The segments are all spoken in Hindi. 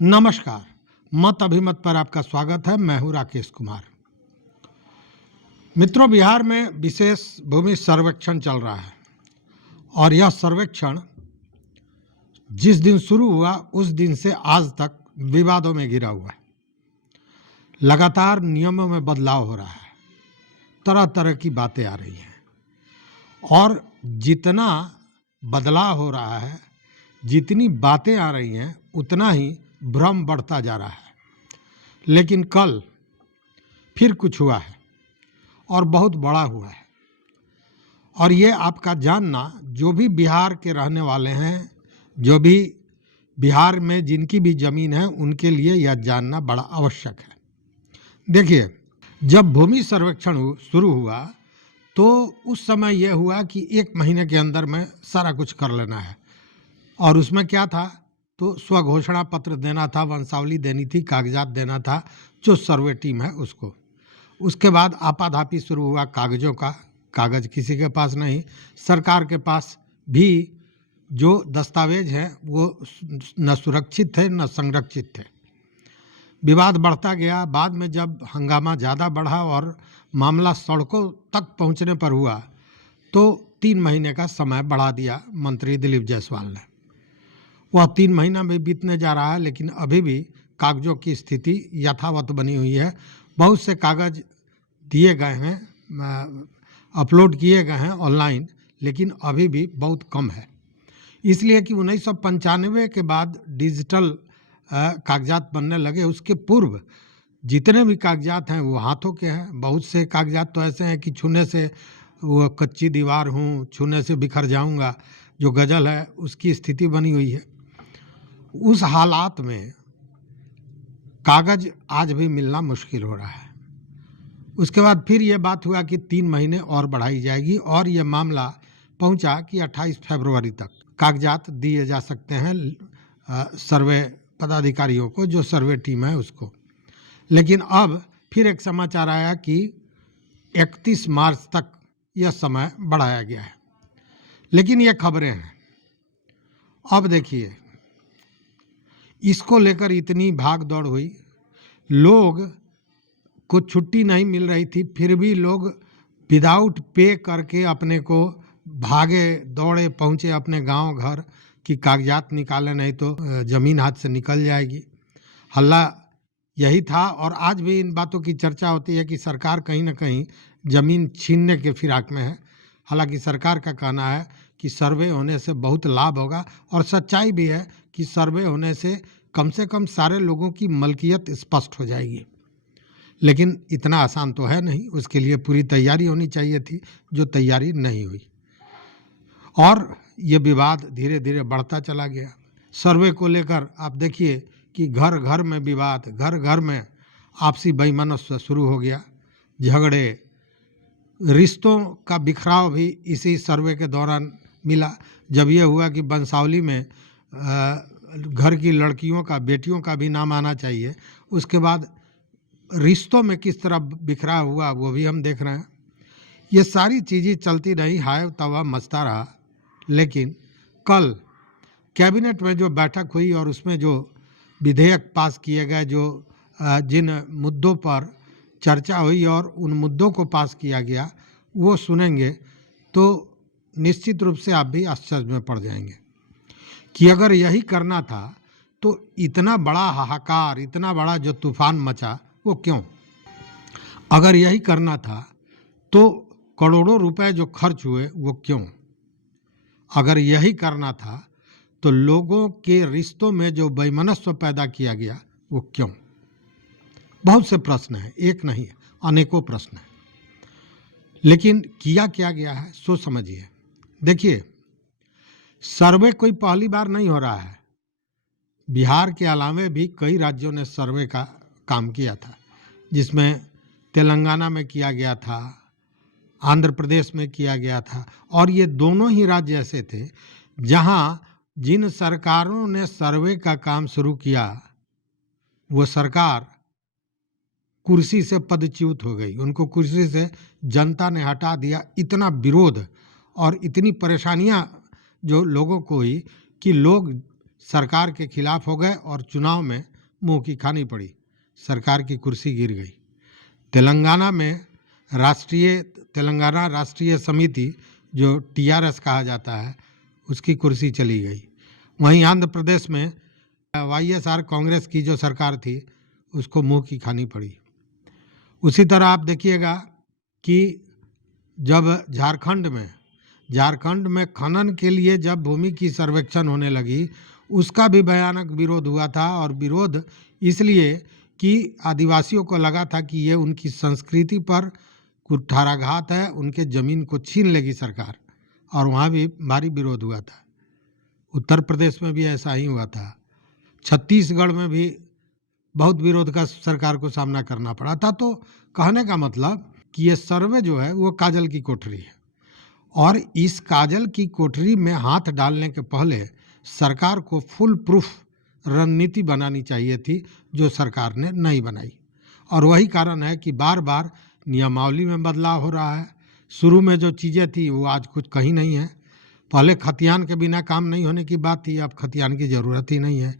नमस्कार। मत अभिमत पर आपका स्वागत है। मैं हूं राकेश कुमार। मित्रों, बिहार में विशेष भूमि सर्वेक्षण चल रहा है और यह सर्वेक्षण जिस दिन शुरू हुआ उस दिन से आज तक विवादों में घिरा हुआ है। लगातार नियमों में बदलाव हो रहा है, तरह तरह की बातें आ रही हैं और जितना बदलाव हो रहा है, जितनी बातें आ रही हैं, उतना ही भ्रम बढ़ता जा रहा है। लेकिन कल फिर कुछ हुआ है और बहुत बड़ा हुआ है, और ये आपका जानना, जो भी बिहार के रहने वाले हैं, जो भी बिहार में जिनकी भी ज़मीन है, उनके लिए यह जानना बड़ा आवश्यक है। देखिए, जब भूमि सर्वेक्षण शुरू हुआ तो उस समय यह हुआ कि 1 महीने के अंदर में सारा कुछ कर लेना है, और उसमें क्या था, तो स्वघोषणा पत्र देना था, वंशावली देनी थी, कागजात देना था, जो सर्वे टीम है उसको। उसके बाद आपाधापी शुरू हुआ कागज़ों का। कागज़ किसी के पास नहीं, सरकार के पास भी जो दस्तावेज हैं वो न सुरक्षित थे न संरक्षित थे। विवाद बढ़ता गया। बाद में जब हंगामा ज़्यादा बढ़ा और मामला सड़कों तक पहुंचने पर हुआ तो 3 महीने का समय बढ़ा दिया मंत्री दिलीप जायसवाल ने। वह 3 महीना भी बीतने जा रहा है, लेकिन अभी भी कागज़ों की स्थिति यथावत बनी हुई है। बहुत से कागज़ दिए गए हैं, अपलोड किए गए हैं ऑनलाइन, लेकिन अभी भी बहुत कम है। इसलिए कि 1995 के बाद डिजिटल कागजात बनने लगे। उसके पूर्व जितने भी कागजात हैं वो हाथों के हैं। बहुत से कागजात तो ऐसे हैं कि छूने से वो कच्ची दीवार हूँ, छूने से बिखर जाऊँगा, जो गज़ल है उसकी स्थिति बनी हुई है। उस हालात में कागज़ आज भी मिलना मुश्किल हो रहा है। उसके बाद फिर ये बात हुआ कि 3 महीने और बढ़ाई जाएगी, और ये मामला पहुंचा कि 28 फरवरी तक कागजात दिए जा सकते हैं सर्वे पदाधिकारियों को, जो सर्वे टीम है उसको। लेकिन अब फिर एक समाचार आया कि 31 मार्च तक यह समय बढ़ाया गया है। लेकिन ये खबरें हैं। अब देखिए, इसको लेकर इतनी भाग दौड़ हुई, लोग को छुट्टी नहीं मिल रही थी, फिर भी लोग विदाउट पे करके अपने को भागे दौड़े पहुँचे अपने गांव घर कि कागजात निकालें, नहीं तो ज़मीन हाथ से निकल जाएगी। हल्ला यही था, और आज भी इन बातों की चर्चा होती है कि सरकार कहीं ना कहीं ज़मीन छीनने के फिराक में है। हालांकि सरकार का कहना है कि सर्वे होने से बहुत लाभ होगा, और सच्चाई भी है कि सर्वे होने से कम सारे लोगों की मलकियत स्पष्ट हो जाएगी। लेकिन इतना आसान तो है नहीं, उसके लिए पूरी तैयारी होनी चाहिए थी, जो तैयारी नहीं हुई, और ये विवाद धीरे धीरे बढ़ता चला गया। सर्वे को लेकर आप देखिए कि घर घर में विवाद, घर घर में आपसी बेईमानस्यता शुरू हो गया, झगड़े, रिश्तों का बिखराव भी इसी सर्वे के दौरान मिला। जब यह हुआ कि वंशावली में घर की लड़कियों का, बेटियों का भी नाम आना चाहिए, उसके बाद रिश्तों में किस तरह बिखराव हुआ वो भी हम देख रहे हैं। ये सारी चीज़ें चलती रही, हाय तवा मचता रहा। लेकिन कल कैबिनेट में जो बैठक हुई और उसमें जो विधेयक पास किए गए, जो जिन मुद्दों पर चर्चा हुई और उन मुद्दों को पास किया गया, वो सुनेंगे तो निश्चित रूप से आप भी आश्चर्य में पड़ जाएंगे कि अगर यही करना था तो इतना बड़ा हाहाकार, इतना बड़ा जो तूफान मचा, वो क्यों? अगर यही करना था तो करोड़ों रुपए जो खर्च हुए वो क्यों? अगर यही करना था तो लोगों के रिश्तों में जो वैमनस्य पैदा किया गया वो क्यों? बहुत से प्रश्न हैं, एक नहीं, अनेकों प्रश्न हैं। लेकिन किया क्या गया है, सो समझिए। देखिए, सर्वे कोई पहली बार नहीं हो रहा है। बिहार के अलावे भी कई राज्यों ने सर्वे का काम किया था, जिसमें तेलंगाना में किया गया था, आंध्र प्रदेश में किया गया था, और ये दोनों ही राज्य ऐसे थे जहां जिन सरकारों ने सर्वे का काम शुरू किया वो सरकार कुर्सी से पदच्युत हो गई, उनको कुर्सी से जनता ने हटा दिया। इतना विरोध और इतनी परेशानियां जो लोगों को हुई कि लोग सरकार के खिलाफ हो गए और चुनाव में मुंह की खानी पड़ी, सरकार की कुर्सी गिर गई। तेलंगाना राष्ट्रीय समिति जो टीआरएस कहा जाता है, उसकी कुर्सी चली गई। वहीं आंध्र प्रदेश में वाईएसआर कांग्रेस की जो सरकार थी, उसको मुंह की खानी पड़ी। उसी तरह आप देखिएगा कि जब झारखंड में खनन के लिए जब भूमि की सर्वेक्षण होने लगी, उसका भी भयानक विरोध हुआ था। और विरोध इसलिए कि आदिवासियों को लगा था कि ये उनकी संस्कृति पर कुठाराघात है, उनके ज़मीन को छीन लेगी सरकार, और वहाँ भी भारी विरोध हुआ था। उत्तर प्रदेश में भी ऐसा ही हुआ था। छत्तीसगढ़ में भी बहुत विरोध का सरकार को सामना करना पड़ा था। तो कहने का मतलब कि ये सर्वे जो है वो काजल की कोठरी है, और इस काजल की कोठरी में हाथ डालने के पहले सरकार को फुल प्रूफ रणनीति बनानी चाहिए थी, जो सरकार ने नहीं बनाई। और वही कारण है कि बार बार नियमावली में बदलाव हो रहा है। शुरू में जो चीज़ें थी वो आज कुछ कहीं नहीं है। पहले खतियान के बिना काम नहीं होने की बात थी, अब खतियान की ज़रूरत ही नहीं है।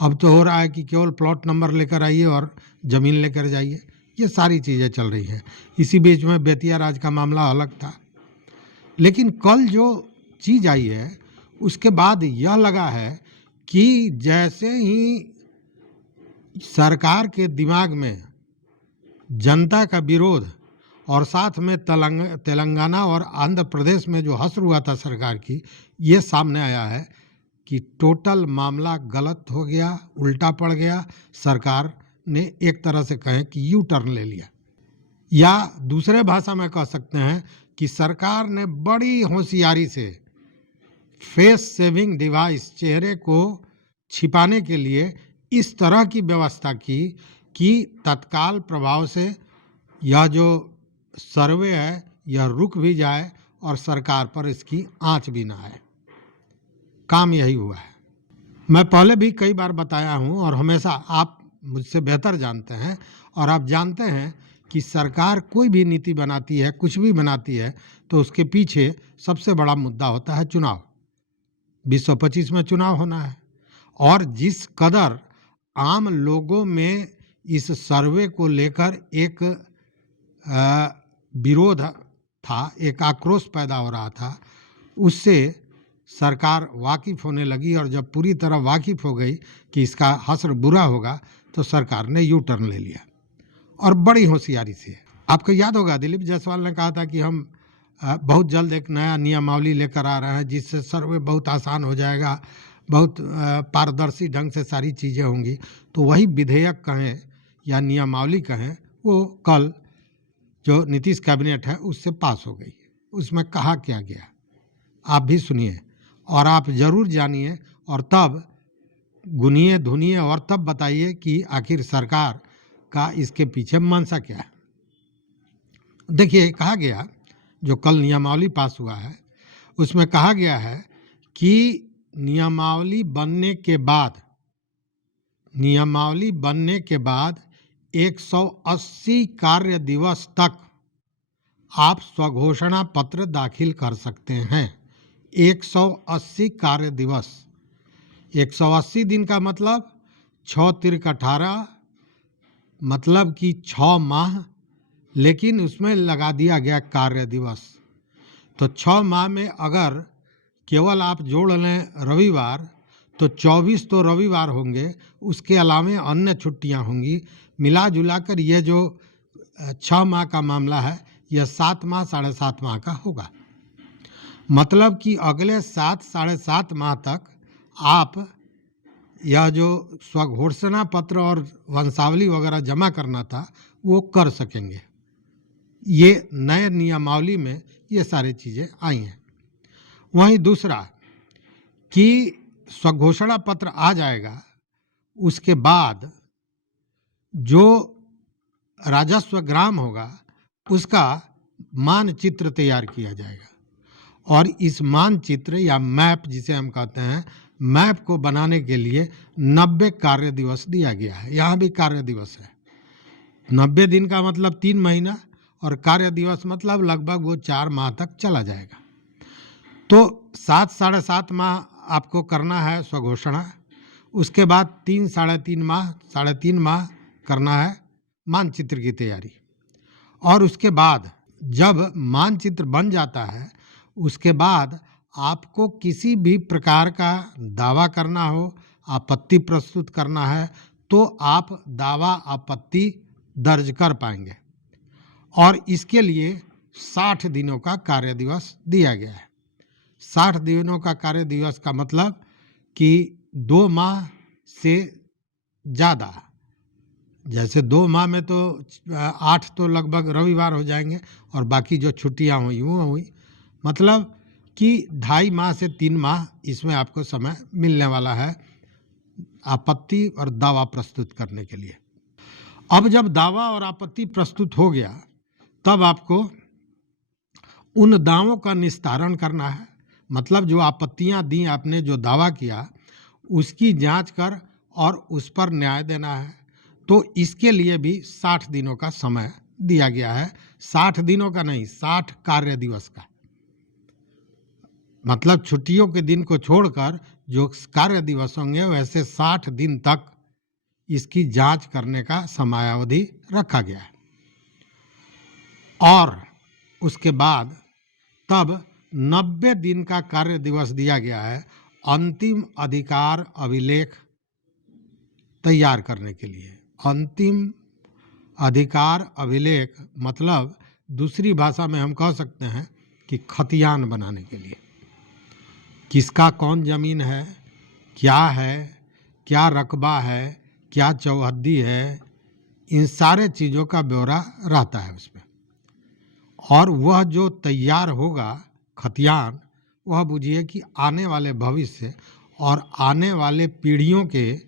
अब तो हो रहा है कि केवल प्लॉट नंबर लेकर आइए और ज़मीन लेकर जाइए। ये सारी चीज़ें चल रही हैं। इसी बीच में बेतिया राज का मामला अलग था। लेकिन कल जो चीज़ आई है, उसके बाद यह लगा है कि जैसे ही सरकार के दिमाग में जनता का विरोध और साथ में तेलंगाना और आंध्र प्रदेश में जो हश्र हुआ था सरकार की, ये सामने आया है कि टोटल मामला गलत हो गया, उल्टा पड़ गया। सरकार ने एक तरह से कहें कि यू टर्न ले लिया, या दूसरे भाषा में कह सकते हैं कि सरकार ने बड़ी होशियारी से फेस सेविंग डिवाइस, चेहरे को छिपाने के लिए इस तरह की व्यवस्था की कि तत्काल प्रभाव से यह जो सर्वे है यह रुक भी जाए और सरकार पर इसकी आंच भी ना आए। काम यही हुआ है। मैं पहले भी कई बार बताया हूं, और हमेशा आप मुझसे बेहतर जानते हैं, और आप जानते हैं कि सरकार कोई भी नीति बनाती है, कुछ भी बनाती है, तो उसके पीछे सबसे बड़ा मुद्दा होता है चुनाव। 2025 में चुनाव होना है, और जिस कदर आम लोगों में इस सर्वे को लेकर एक विरोध था, एक आक्रोश पैदा हो रहा था, उससे सरकार वाकिफ होने लगी। और जब पूरी तरह वाकिफ हो गई कि इसका हश्र बुरा होगा, तो सरकार ने यू टर्न ले लिया, और बड़ी होशियारी से। आपको याद होगा दिलीप जायसवाल ने कहा था कि हम बहुत जल्द एक नया नियमावली लेकर आ रहे हैं, जिससे सर्वे बहुत आसान हो जाएगा, बहुत पारदर्शी ढंग से सारी चीज़ें होंगी। तो वही विधेयक कहें या नियमावली कहें, वो कल जो नीतीश कैबिनेट है उससे पास हो गई। उसमें कहा क्या गया, आप भी सुनिए और आप ज़रूर जानिए, और तब गुनिए धुनिए और तब बताइए कि आखिर सरकार का इसके पीछे मंशा क्या है। देखिए, कहा गया, जो कल नियमावली पास हुआ है उसमें कहा गया है कि नियमावली बनने के बाद 180 कार्य दिवस तक आप स्वघोषणा पत्र दाखिल कर सकते हैं। 180 कार्य दिवस, 180 दिन का मतलब 6 तिरक 18, मतलब कि 6 माह, लेकिन उसमें लगा दिया गया कार्य दिवस। तो 6 माह में अगर केवल आप जोड़ लें रविवार, तो 24 तो रविवार होंगे, उसके अलावे अन्य छुट्टियां होंगी। मिला जुलाकर ये जो 6 माह का मामला है, यह 7 माह 7.5 माह का होगा। मतलब कि अगले 7 साढ़े 7 माह तक आप यह जो स्वघोषणा पत्र और वंशावली वगैरह जमा करना था वो कर सकेंगे। ये नए नियमावली में ये सारी चीज़ें आई हैं। वहीं दूसरा कि स्वघोषणा पत्र आ जाएगा, उसके बाद जो राजस्व ग्राम होगा उसका मानचित्र तैयार किया जाएगा, और इस मानचित्र या मैप जिसे हम कहते हैं, मैप को बनाने के लिए 90 कार्य दिवस दिया गया है। यहाँ भी कार्य दिवस है। 90 दिन का मतलब 3 महीना, और कार्य दिवस मतलब लगभग वो 4 माह तक चला जाएगा। तो 7 साढ़े 7 माह आपको करना है स्वघोषणा, उसके बाद 3 साढ़े 3 माह करना है मानचित्र की तैयारी। और उसके बाद जब मानचित्र बन जाता है, उसके बाद आपको किसी भी प्रकार का दावा करना हो, आपत्ति प्रस्तुत करना है, तो आप दावा आपत्ति दर्ज कर पाएंगे। और इसके लिए 60 दिनों का कार्य दिवस दिया गया है। 60 दिनों का कार्य दिवस का मतलब कि 2 माह से ज़्यादा, जैसे 2 माह में तो 8 तो लगभग रविवार हो जाएंगे और बाकी जो छुट्टियां हुई वो हुई, मतलब कि 2.5 माह से 3 माह इसमें आपको समय मिलने वाला है आपत्ति और दावा प्रस्तुत करने के लिए। अब जब दावा और आपत्ति प्रस्तुत हो गया, तब आपको उन दावों का निस्तारण करना है, मतलब जो आपत्तियां दी आपने, जो दावा किया, उसकी जांच कर और उस पर न्याय देना है। तो इसके लिए भी 60 दिनों का समय दिया गया है। 60 दिनों का नहीं, 60 कार्य दिवस का, मतलब छुट्टियों के दिन को छोड़कर जो कार्य दिवस होंगे वैसे 60 दिन तक इसकी जांच करने का समयावधि रखा गया है। और उसके बाद तब 90 दिन का कार्य दिवस दिया गया है अंतिम अधिकार अभिलेख तैयार करने के लिए। अंतिम अधिकार अभिलेख मतलब दूसरी भाषा में हम कह सकते हैं कि खतियान बनाने के लिए, किसका कौन जमीन है, क्या रकबा है, क्या चौहद्दी है, इन सारे चीज़ों का ब्यौरा रहता है उसमें। और वह जो तैयार होगा खतियान, वह बुझिए कि आने वाले भविष्य और आने वाले पीढ़ियों के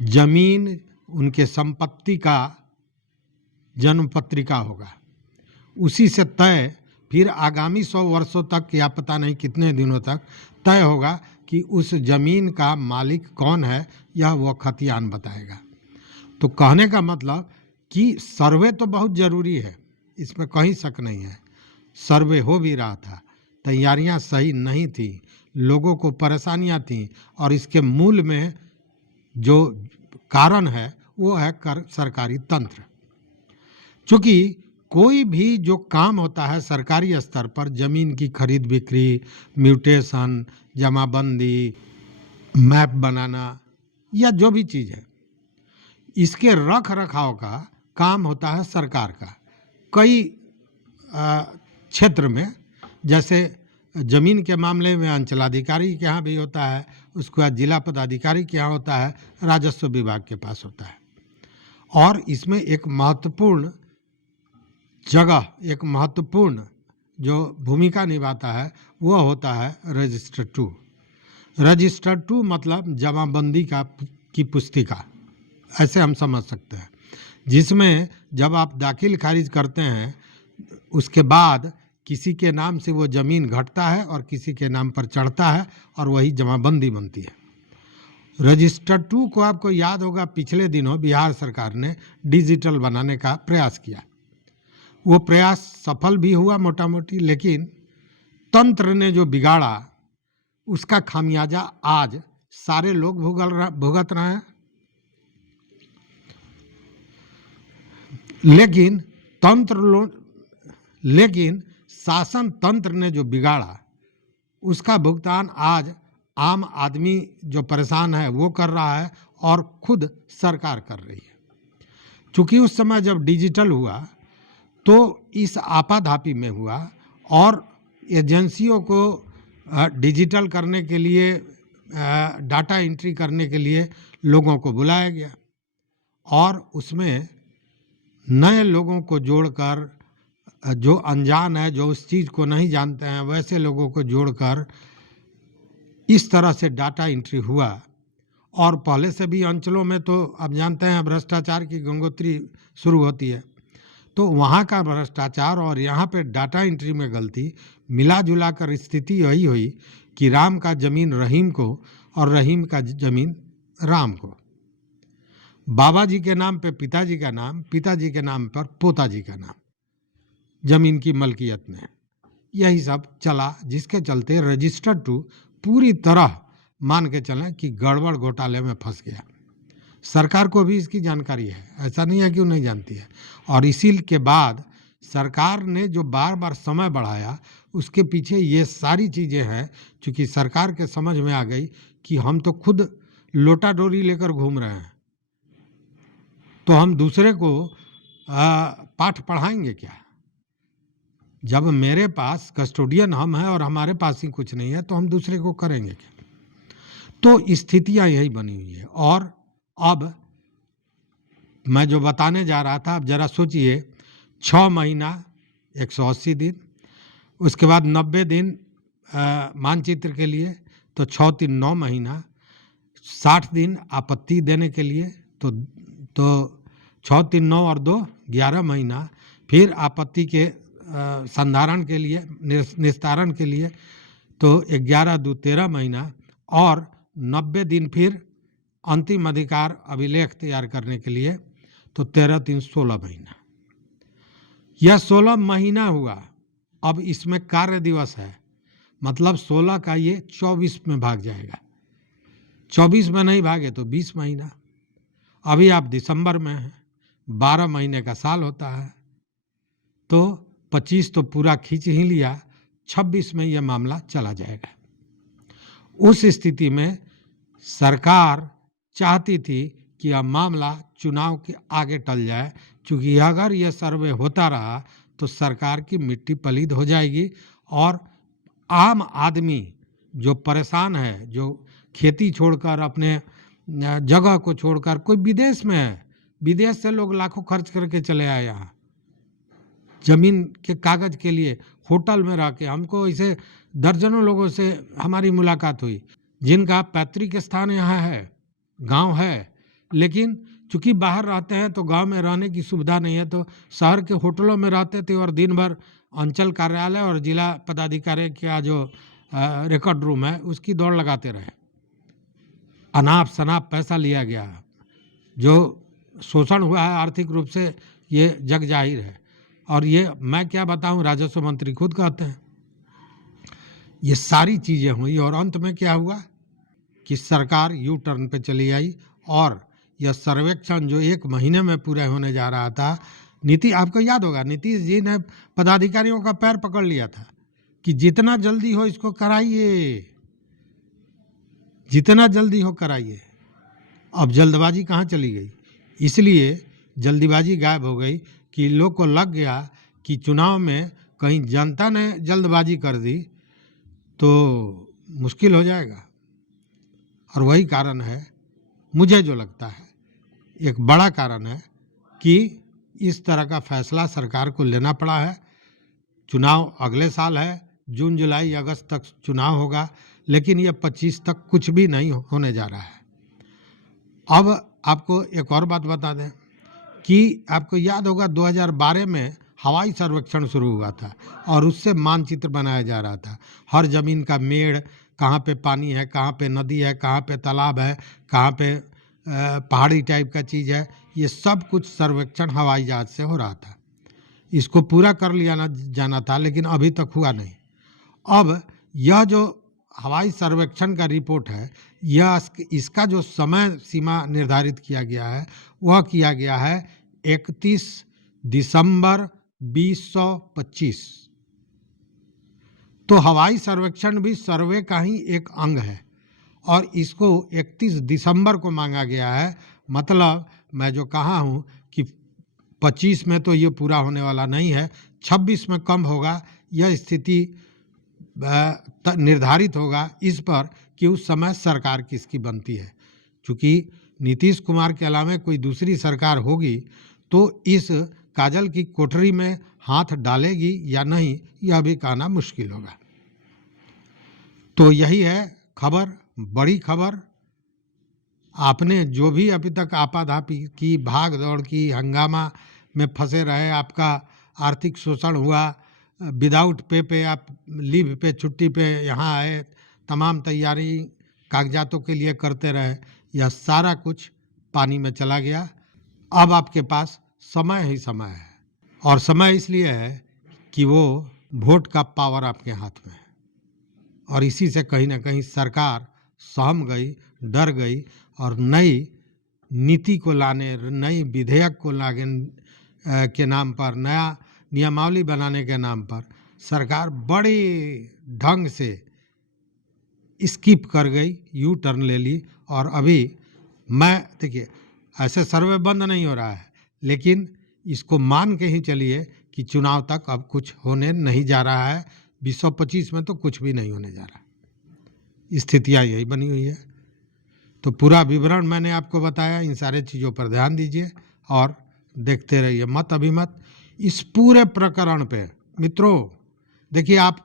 जमीन, उनके संपत्ति का जन्म पत्रिका होगा। उसी से तय फिर आगामी 100 वर्षों तक या पता नहीं कितने दिनों तक तय होगा कि उस जमीन का मालिक कौन है, यह वह खतियान बताएगा। तो कहने का मतलब कि सर्वे तो बहुत ज़रूरी है, इसमें कहीं शक नहीं है। सर्वे हो भी रहा था, तैयारियां सही नहीं थी, लोगों को परेशानियां थीं, और इसके मूल में जो कारण है वो है सरकारी तंत्र। चूँकि कोई भी जो काम होता है सरकारी स्तर पर, जमीन की खरीद बिक्री, म्यूटेशन, जमाबंदी, मैप बनाना या जो भी चीज़ है, इसके रख रखाव का काम होता है सरकार का। कई क्षेत्र में, जैसे जमीन के मामले में अंचलाधिकारी के यहाँ भी होता है, उसके बाद जिला पदाधिकारी के यहाँ होता है, राजस्व विभाग के पास होता है। और इसमें एक महत्वपूर्ण जगह, एक महत्वपूर्ण जो भूमिका निभाता है वह होता है रजिस्टर 2। रजिस्टर 2 मतलब जमाबंदी की पुस्तिका, ऐसे हम समझ सकते हैं, जिसमें जब आप दाखिल खारिज करते हैं उसके बाद किसी के नाम से वो ज़मीन घटता है और किसी के नाम पर चढ़ता है और वही जमाबंदी बनती है। रजिस्टर 2 को आपको याद होगा पिछले दिनों बिहार सरकार ने डिजिटल बनाने का प्रयास किया। वो प्रयास सफल भी हुआ मोटा मोटी, लेकिन तंत्र ने जो बिगाड़ा उसका खामियाजा आज सारे लोग भुगत रहे हैं। लेकिन शासन तंत्र ने जो बिगाड़ा उसका भुगतान आज आम आदमी जो परेशान है वो कर रहा है और खुद सरकार कर रही है। चूँकि उस समय जब डिजिटल हुआ तो इस आपाधापी में हुआ और एजेंसियों को डिजिटल करने के लिए, डाटा एंट्री करने के लिए लोगों को बुलाया गया और उसमें नए लोगों को जोड़कर, जो अनजान है, जो उस चीज़ को नहीं जानते हैं, वैसे लोगों को जोड़कर इस तरह से डाटा एंट्री हुआ। और पहले से भी अंचलों में तो आप जानते हैं भ्रष्टाचार की गंगोत्री शुरू होती है, तो वहाँ का भ्रष्टाचार और यहाँ पे डाटा एंट्री में गलती मिला जुला कर स्थिति यही हुई कि राम का ज़मीन रहीम को और रहीम का ज़मीन राम को, बाबा जी के नाम पे पिताजी का नाम, पिताजी के नाम पर पोताजी का नाम, ज़मीन की मलकियत में, यही सब चला, जिसके चलते रजिस्टर 2 पूरी तरह मान के चलें कि गड़बड़ घोटाले में फंस गया। सरकार को भी इसकी जानकारी है, ऐसा नहीं है कि वो नहीं जानती है। और इसी के बाद सरकार ने जो बार बार समय बढ़ाया, उसके पीछे ये सारी चीज़ें हैं। चूँकि सरकार के समझ में आ गई कि हम तो खुद लोटा डोरी लेकर घूम रहे हैं, तो हम दूसरे को पाठ पढ़ाएंगे क्या? जब मेरे पास कस्टोडियन हम हैं और हमारे पास ही कुछ नहीं है, तो हम दूसरे को करेंगे क्या? तो स्थितियां यही बनी हुई है। और अब मैं जो बताने जा रहा था, अब जरा सोचिए, 6 महीना 180 दिन, उसके बाद 90 दिन मानचित्र के लिए, तो 6 3 9 महीना, 60 दिन आपत्ति देने के लिए, तो 6 3 9 और 2 11 महीना, फिर आपत्ति के संधारण के लिए, निस्तारण के लिए, तो 11 2 13 महीना, और 90 दिन फिर अंतिम अधिकार अभिलेख तैयार करने के लिए, तो 13 3 16 महीना। यह 16 महीना हुआ। अब इसमें कार्य दिवस है, मतलब 16 का ये 24 में भाग जाएगा। 24 में नहीं भागे तो 20 महीना। अभी आप दिसंबर में हैं, 12 महीने का साल होता है, तो 25 तो पूरा खींच ही लिया, 26 में यह मामला चला जाएगा। उस स्थिति में सरकार चाहती थी कि यह मामला चुनाव के आगे टल जाए, क्योंकि अगर यह सर्वे होता रहा तो सरकार की मिट्टी पलीद हो जाएगी और आम आदमी जो परेशान है, जो खेती छोड़कर, अपने जगह को छोड़कर, कोई विदेश में है, विदेश से लोग लाखों खर्च करके चले आए यहाँ जमीन के कागज के लिए, होटल में रह के। हमको इसे दर्जनों लोगों से हमारी मुलाकात हुई जिनका पैतृक स्थान यहाँ है, गांव है, लेकिन चूंकि बाहर रहते हैं तो गांव में रहने की सुविधा नहीं है, तो शहर के होटलों में रहते थे और दिन भर अंचल कार्यालय और जिला पदाधिकारी का जो रिकॉर्ड रूम है उसकी दौड़ लगाते रहे। अनाप शनाप पैसा लिया गया, जो शोषण हुआ है आर्थिक रूप से, ये जग जाहिर है। और ये मैं क्या बताऊं, राजस्व मंत्री खुद कहते हैं। ये सारी चीज़ें हुई और अंत में क्या हुआ कि सरकार यू टर्न पे चली आई। और यह सर्वेक्षण जो 1 महीने में पूरा होने जा रहा था, आपको याद होगा, नीतीश जी ने पदाधिकारियों का पैर पकड़ लिया था कि जितना जल्दी हो इसको कराइए, जितना जल्दी हो कराइए। अब जल्दबाजी कहाँ चली गई? इसलिए जल्दीबाजी गायब हो गई कि लोग को लग गया कि चुनाव में कहीं जनता ने जल्दबाजी कर दी तो मुश्किल हो जाएगा। और वही कारण है, मुझे जो लगता है एक बड़ा कारण है कि इस तरह का फैसला सरकार को लेना पड़ा है। चुनाव अगले साल है, जून जुलाई अगस्त तक चुनाव होगा, लेकिन यह 25 तक कुछ भी नहीं होने जा रहा है। अब आपको एक और बात बता दें कि आपको याद होगा 2012 में हवाई सर्वेक्षण शुरू हुआ था और उससे मानचित्र बनाया जा रहा था। हर जमीन का मेड़, कहाँ पे पानी है, कहाँ पे नदी है, कहाँ पे तालाब है, कहाँ पे पहाड़ी टाइप का चीज़ है, ये सब कुछ सर्वेक्षण हवाई जहाज से हो रहा था। इसको पूरा कर लिया जाना था, लेकिन अभी तक हुआ नहीं। अब यह जो हवाई सर्वेक्षण का रिपोर्ट है, यह इसका जो समय सीमा निर्धारित किया गया है वह किया गया है 31 दिसंबर 2025। तो हवाई सर्वेक्षण भी सर्वे का ही एक अंग है और इसको 31 दिसंबर को मांगा गया है। मतलब मैं जो कहा हूँ कि 25 में तो ये पूरा होने वाला नहीं है, 26 में कम होगा। यह स्थिति निर्धारित होगा इस पर कि उस समय सरकार किसकी बनती है। क्योंकि नीतीश कुमार के अलावा कोई दूसरी सरकार होगी तो इस काजल की कोठरी में हाथ डालेगी या नहीं, यह भी कहना मुश्किल होगा। तो यही है खबर, बड़ी खबर। आपने जो भी अभी तक आपाधापी की, भाग दौड़ की, हंगामा में फंसे रहे, आपका आर्थिक शोषण हुआ, विदाउट पे आप लीव पे, छुट्टी पे यहाँ आए, तमाम तैयारी कागजातों के लिए करते रहे, यह सारा कुछ पानी में चला गया। अब आपके पास समय ही समय है और समय इसलिए है कि वो वोट का पावर आपके हाथ में है और इसी से कहीं ना कहीं सरकार सहम गई, डर गई और नई नीति को लाने, नई विधेयक को लाने के नाम पर, नया नियमावली बनाने के नाम पर सरकार बड़ी ढंग से स्किप कर गई, यू टर्न ले ली। और अभी मैं देखिए, ऐसे सर्वे बंद नहीं हो रहा है, लेकिन इसको मान के ही चलिए कि चुनाव तक अब कुछ होने नहीं जा रहा है। 2025 में तो कुछ भी नहीं होने जा रहा, स्थितियाँ यही बनी हुई है। तो पूरा विवरण मैंने आपको बताया, इन सारे चीज़ों पर ध्यान दीजिए और देखते रहिए, मत अभिमत। इस पूरे प्रकरण पे मित्रों देखिए, आप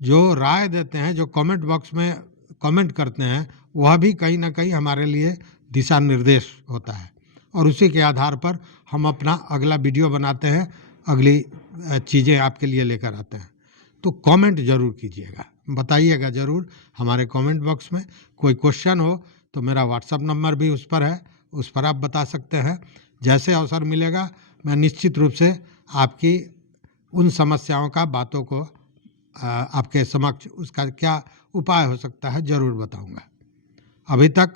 जो राय देते हैं, जो कमेंट बॉक्स में कमेंट करते हैं, वह भी कहीं ना कहीं हमारे लिए दिशा निर्देश होता है और उसी के आधार पर हम अपना अगला वीडियो बनाते हैं, अगली चीज़ें आपके लिए लेकर आते हैं। तो कमेंट ज़रूर कीजिएगा, बताइएगा ज़रूर हमारे कमेंट बॉक्स में। कोई क्वेश्चन हो तो मेरा व्हाट्सएप नंबर भी उस पर है, उस पर आप बता सकते हैं। जैसे अवसर मिलेगा मैं निश्चित रूप से आपकी उन समस्याओं का, बातों को आपके समक्ष उसका क्या उपाय हो सकता है ज़रूर बताऊंगा। अभी तक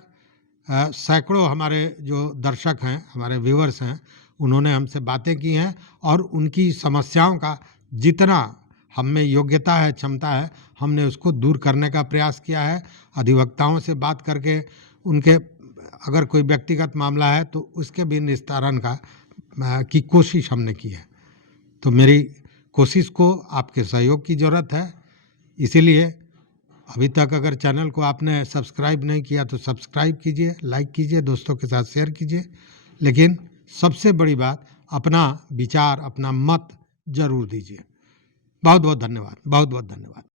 सैकड़ों हमारे जो दर्शक हैं, हमारे व्यूअर्स हैं, उन्होंने हमसे बातें की हैं और उनकी समस्याओं का जितना हम में योग्यता है, क्षमता है, हमने उसको दूर करने का प्रयास किया है। अधिवक्ताओं से बात करके उनके अगर कोई व्यक्तिगत मामला है तो उसके भी निस्तारण की कोशिश हमने की है। तो मेरी कोशिश को आपके सहयोग की ज़रूरत है, इसीलिए अभी तक अगर चैनल को आपने सब्सक्राइब नहीं किया तो सब्सक्राइब कीजिए, लाइक कीजिए, दोस्तों के साथ शेयर कीजिए। लेकिन सबसे बड़ी बात, अपना विचार, अपना मत ज़रूर दीजिए। बहुत बहुत धन्यवाद, बहुत बहुत धन्यवाद।